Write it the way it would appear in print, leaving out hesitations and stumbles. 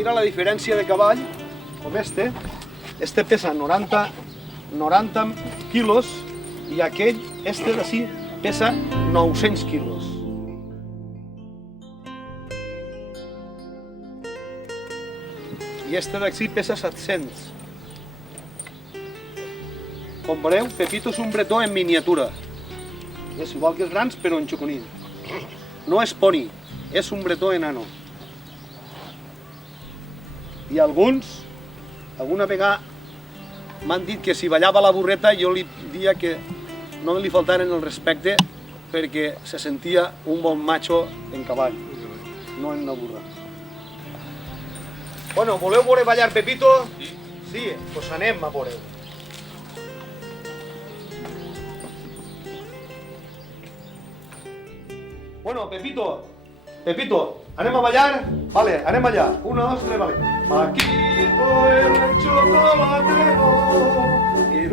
mira la diferència de cavall, com este pesa 90 quilos i aquell, este d'ací, pesa 900 quilos. I este d'ací pesa 700. Com veureu, Pepito és un bretó en miniatura. És igual que els grans, però en xoconín. No és poni, és un bretó enano. I alguna vegada m'han dit que si ballava la burreta jo li diria que no li faltaren el respecte perquè se sentia un bon macho en cavall, no en una burra. Bueno, voleu veure ballar Pepito? Sí, doncs anem a veure-ho. Bueno, Pepito, ¿anem a ballar? Vale, anem allá. 1, 2, 3, vale. Paquito el chocolatero, y